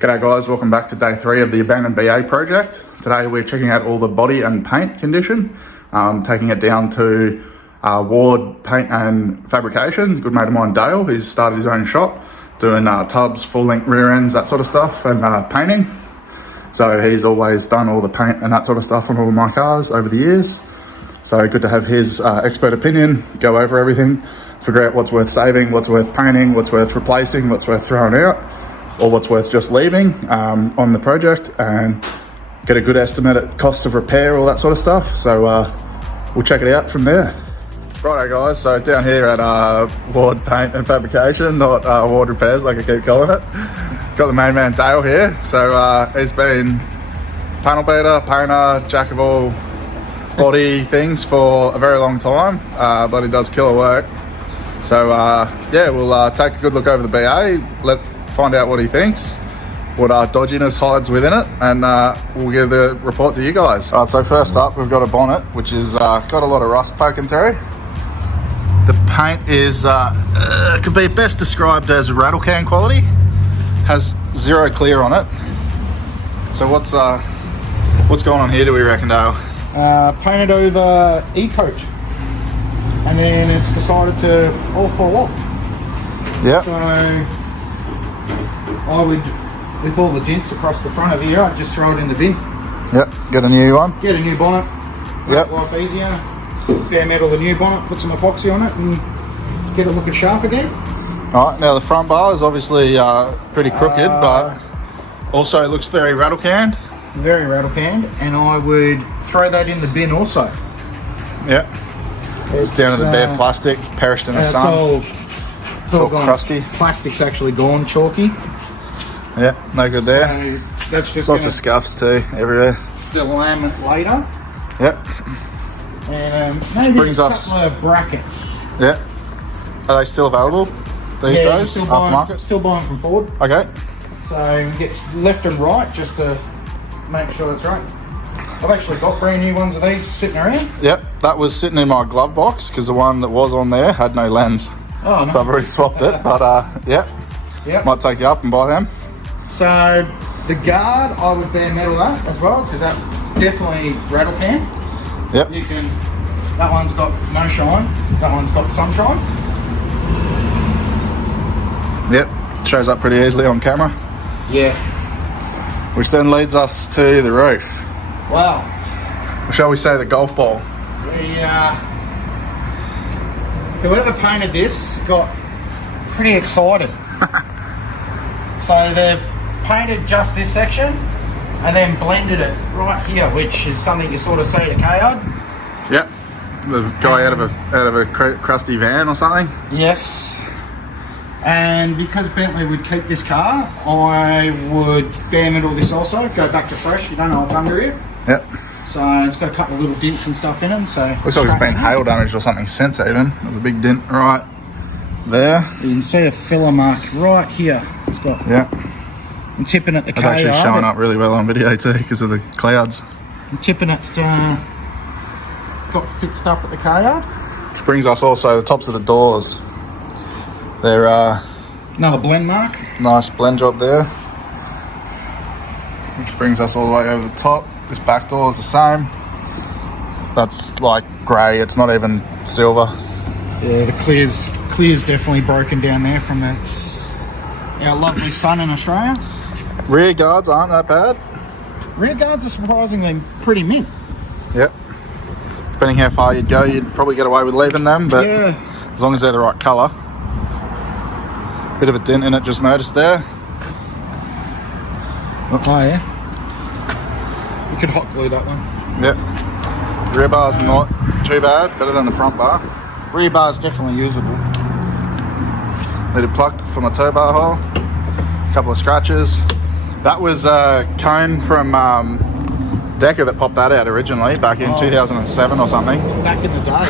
G'day guys, welcome back to day 3 of the Abandoned BA project. Today we're checking out all the body and paint condition, taking it down to Ward Paint and Fabrication. A good mate of mine, Dale, who's started his own shop, doing tubs, full-length rear ends, that sort of stuff, and painting. So he's always done all the paint and that sort of stuff on all of my cars over the years. So good to have his expert opinion, go over everything, figure out what's worth saving, what's worth painting, what's worth replacing, what's worth throwing out, or what's worth just leaving on the project, and get a good estimate at costs of repair, all that sort of stuff. So we'll check it out from there. Righto guys, so down here at Ward Paint and Fabrication, not Ward Repairs like I keep calling it. Got the main man Dale here. So he's been panel beater, painter, jack of all body things for a very long time, but he does killer work. So yeah, we'll take a good look over the BA, find out what he thinks, what dodginess hides within it, and we'll give the report to you guys. All right, so first up, we've got a bonnet, which has got a lot of rust poking through. The paint is, could be best described as rattle can quality. Has zero clear on it. So what's going on here, do we reckon, Dale? Painted over E-coat, and then it's decided to all fall off. Yeah. So I would, with all the dents across the front of here, I'd just throw it in the bin. Yep, get a new one. Get a new bonnet. Yep. Make life easier. Bare metal the new bonnet, put some epoxy on it, and get it looking sharp again. Alright, now the front bar is obviously pretty crooked, but also looks very rattle canned. Very rattle canned, and I would throw that in the bin also. Yep. It's down to the bare plastic, perished in the sun. It's all gone crusty. Plastic's actually gone chalky. Yeah, no good there. So that's just lots of scuffs too, everywhere. Delam it later. Yep. And maybe brings a us couple of brackets. Yeah. Are they still available these days? Still aftermarket? Still buying from Ford. Okay. So get left and right just to make sure that's right. I've actually got brand new ones of these sitting around. Yep, that was sitting in my glove box because the one that was on there had no lens. Oh, nice. So I've already swapped it, but yeah. Yep. Might take you up and buy them. So the guard, I would bare metal that as well, because that definitely rattle can. Yep. You can. That one's got no shine. That one's got sunshine. Yep. Shows up pretty easily on camera. Yeah. Which then leads us to the roof. Wow. Or shall we say the golf ball? Whoever painted this got pretty excited. So they've painted just this section and then blended it right here, which is something you sort of see at a K-yard. Yep. The guy out of a crusty van or something. Yes. And because Bentley would keep this car, I would bare metal this also, go back to fresh. You don't know what's under here. Yep. So it's got a couple of little dents and stuff in it. So looks like it's been hail damaged or something since even. There's a big dent right there. You can see a filler mark right here. It's got. Yeah. I'm tipping it the It's car. actually showing up really well on video too because of the clouds. I'm tipping it. Got fixed up at the car yard. Which brings us also the tops of the doors. They're Another blend mark. Nice blend job there. Which brings us all the way over the top. This back door is the same. That's like grey. It's not even silver. Yeah, the clear's definitely broken down there from our lovely sun in Australia. Rear guards aren't that bad. Rear guards are surprisingly pretty mint. Yep. Depending how far you'd go, you'd probably get away with leaving them, but yeah, as long as they're the right colour. Bit of a dent in it, just noticed there. Oh yeah. You could hot glue that one. Yep. Rear bar's not too bad, better than the front bar. Rear bar's definitely usable. Need a plug for my tow bar hole. A couple of scratches. That was a cone from Decker that popped that out originally back in 2007 or something. Back in the day.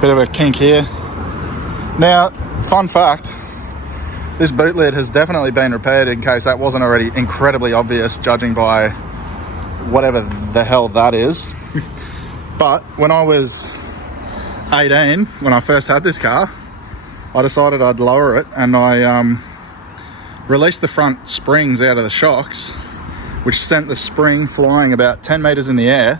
Bit of a kink here. Now, fun fact, this boot lid has definitely been repaired in case that wasn't already incredibly obvious judging by whatever the hell that is. But when I was 18, when I first had this car, I decided I'd lower it, and I released the front springs out of the shocks, which sent the spring flying about 10 meters in the air,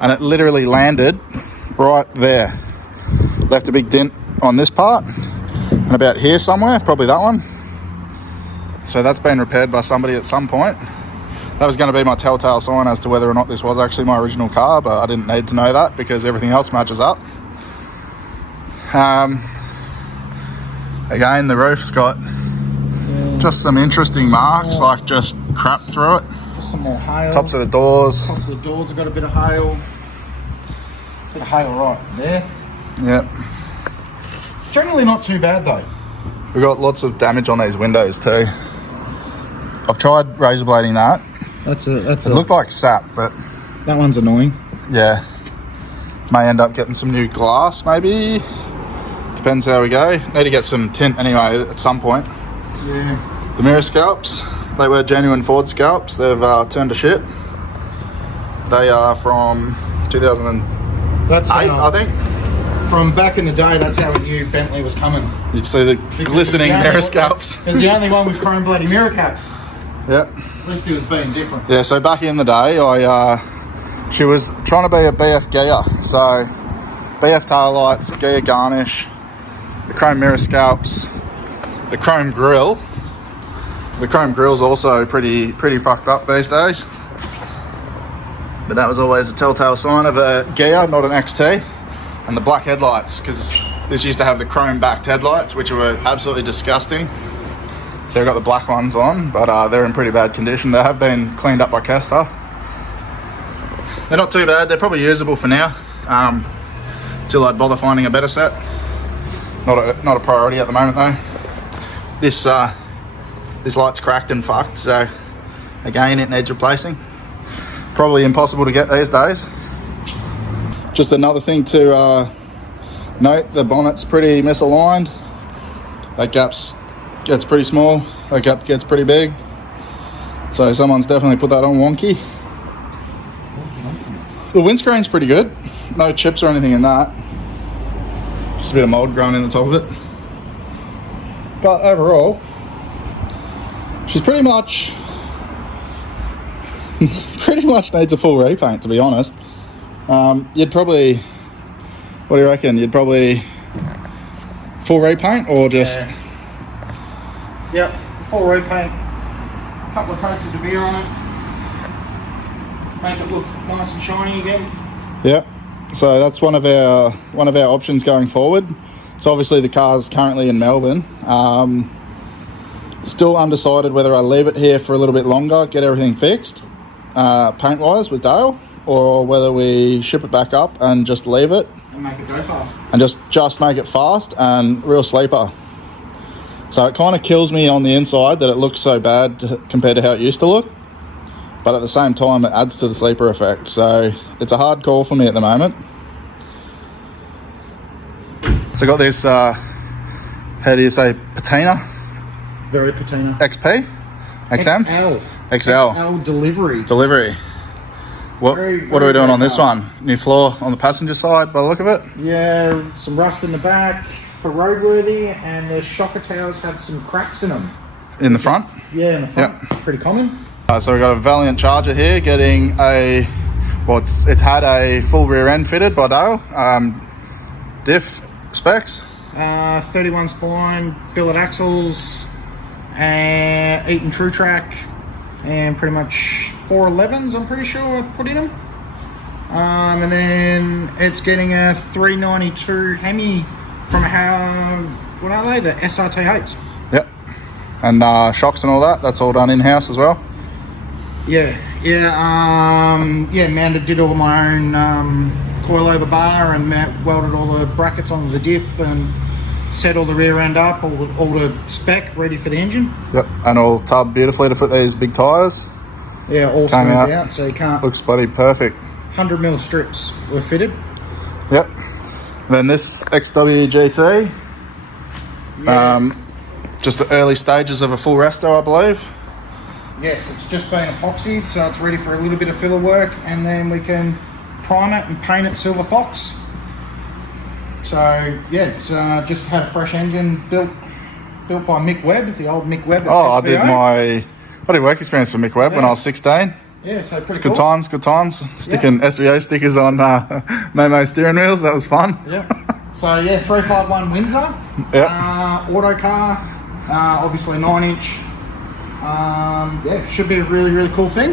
and it literally landed right there. Left a big dent on this part and about here somewhere, probably that one. So that's been repaired by somebody at some point. That was going to be my telltale sign as to whether or not this was actually my original car, but I didn't need to know that because everything else matches up. Again, the roof's got just some interesting marks, like just crap through it. Just some more hail. Tops of the doors. Tops of the doors have got a bit of hail. Bit of hail right there. Yep. Generally not too bad though. We've got lots of damage on these windows too. I've tried razor blading that. It looked like sap, but that one's annoying. Yeah. May end up getting some new glass, maybe. Depends how we go. Need to get some tint anyway at some point. Yeah. The mirror scalps, they were genuine Ford scalps. They've turned to shit. They are from 2008, I think. From back in the day, that's how we knew Bentley was coming. You'd see the glistening mirror scalps. It was the only one with chrome bloody mirror caps. Yep. At least it was being different. Yeah, so back in the day, she was trying to be a BF gear. So BF taillights, gear garnish, the chrome mirror scalps, the chrome grille. The chrome grille's also pretty fucked up these days. But that was always a telltale sign of a gear, not an XT. And the black headlights, because this used to have the chrome backed headlights, which were absolutely disgusting. So we've got the black ones on, but they're in pretty bad condition. They have been cleaned up by Kester. They're not too bad. They're probably usable for now, till I'd bother finding a better set. Not a priority at the moment though. This light's cracked and fucked, so again it needs replacing. Probably impossible to get these days. Just another thing to note, the bonnet's pretty misaligned. That gap gets pretty small, that gap gets pretty big. So someone's definitely put that on wonky. The windscreen's pretty good. No chips or anything in that. Just a bit of mold growing in the top of it. But overall, she's pretty much needs a full repaint, to be honest. You'd probably, what do you reckon? You'd probably full repaint or just... Yep, full repaint. Couple of coats of De Beer on it. Make it look nice and shiny again. Yep. So that's one of our options going forward. So obviously the car's currently in Melbourne. Still undecided whether I leave it here for a little bit longer, get everything fixed, paint-wise with Dale, or whether we ship it back up and just leave it. And make it go fast. And just make it fast and real sleeper. So it kind of kills me on the inside that it looks so bad compared to how it used to look. But at the same time, it adds to the sleeper effect. So it's a hard call for me at the moment. So I got this, how do you say, patina? Very patina. XP? XM? XL delivery. What are we doing on this one? New floor on the passenger side by the look of it? Yeah, some rust in the back for roadworthy, and the shocker towers have some cracks in them. In the front? Yeah, in the front. Yep. Pretty common. So we've got a Valiant Charger here getting it's had a full rear end fitted by Dale. Diff specs? 31 spline, billet axles, and Eaton True Track, and pretty much 411s I'm pretty sure I've put in them. And then it's getting a 392 Hemi from what are they? The SRT8s. Yep. And shocks and all that's all done in-house as well? Yeah, mounted, did all my own coilover bar and welded all the brackets onto the diff and set all the rear end up, all the spec ready for the engine. Yep, and all tubbed beautifully to fit these big tyres. Yeah, all smoothed out, so you can't... Looks bloody perfect. 100mm strips were fitted. Yep. And then this XW GT. Yeah. Just the early stages of a full resto, I believe. Yes, it's just been epoxied, so it's ready for a little bit of filler work, and then we can prime it and paint it Silver Fox. So yeah, it's just had a fresh engine built built by Mick Webb, the old Mick Webb at Oh, SVO. I did work experience for Mick Webb when I was 16. Yeah, so pretty Good cool. times. Sticking SVO stickers on Momo steering wheels, that was fun. Yeah. So yeah, 351 Windsor. Yeah. Auto car, obviously 9-inch. Yeah, should be a really, really cool thing.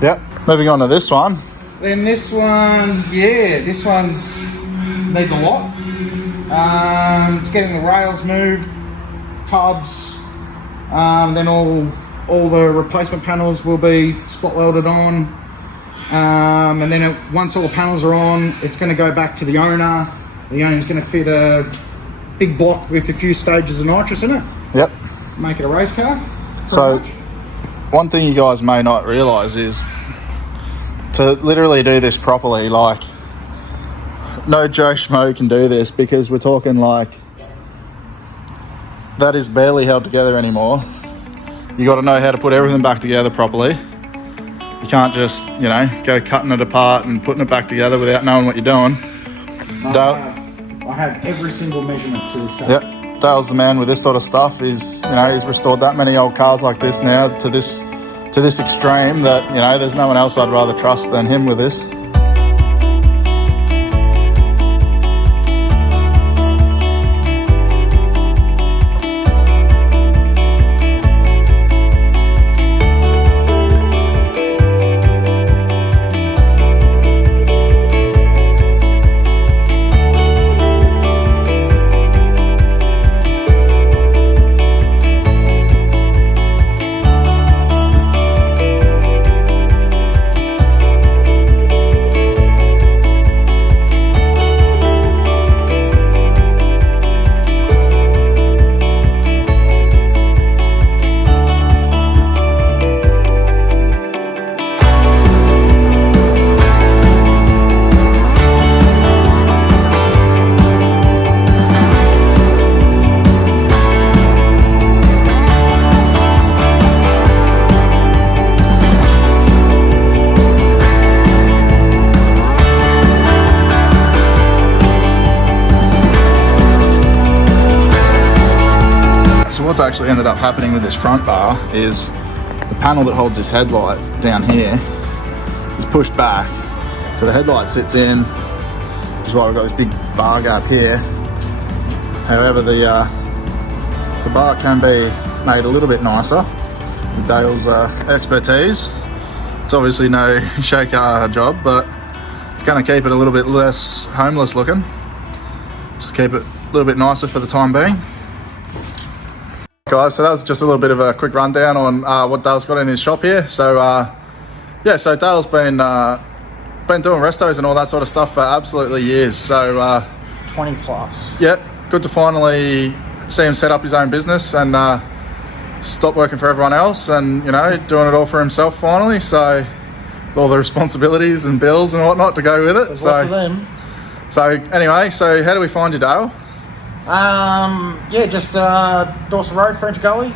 Yep. Moving on to this one. Then this one, yeah, this one's needs a lot. It's getting the rails moved, tubs, then all the replacement panels will be spot welded on, and then once all the panels are on, it's going to go back to the owner. The owner's going to fit a big block with a few stages of nitrous in it. Yep. Make it a race car. So, much. one thing you guys may not realise is to literally do this properly, like, no Joe Schmo can do this, because we're talking like that is barely held together anymore. You got to know how to put everything back together properly. You can't just, you know, go cutting it apart and putting it back together without knowing what you're doing. I have every single measurement to this car. Yep, Dale's the man with this sort of stuff. He's restored that many old cars like this now to this extreme that, you know, there's no one else I'd rather trust than him with this. So what's actually ended up happening with this front bar is the panel that holds this headlight down here is pushed back. So the headlight sits in, which is why we've got this big bar gap here. However, the bar can be made a little bit nicer with Dale's expertise. It's obviously no show car job, but it's going to keep it a little bit less homeless looking. Just keep it a little bit nicer for the time being. Guys, so that was just a little bit of a quick rundown on what Dale's got in his shop here. So yeah, so Dale's been doing restos and all that sort of stuff for absolutely years. So 20 plus. yeah, good to finally see him set up his own business and stop working for everyone else, and, you know, doing it all for himself finally. So all the responsibilities and bills and whatnot to go with it. There's lots of them. So anyway, so how do we find you, Dale? Yeah, just Dawson Road, French Gully,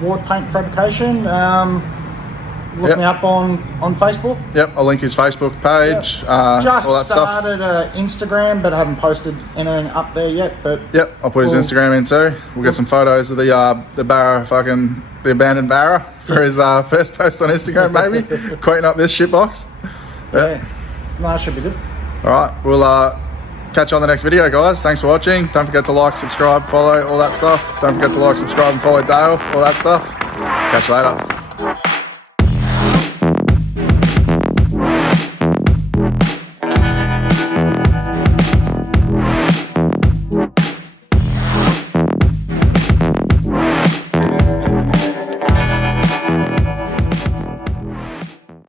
Ward Paint and Fabrication. Look me up on Facebook. Yep, I'll link his Facebook page. Just all that stuff. started Instagram, but I haven't posted anything up there yet. But Yep, I'll put his Instagram in too. We'll get some photos of the Barra, the Abandoned BARRA for his first post on Instagram, maybe. Quoting up this shitbox. yeah, no, it should be good. All right, we'll catch you on the next video, guys. Thanks for watching. Don't forget to like, subscribe, follow, all that stuff. Don't forget to like, subscribe, and follow Dale, all that stuff. Catch you later.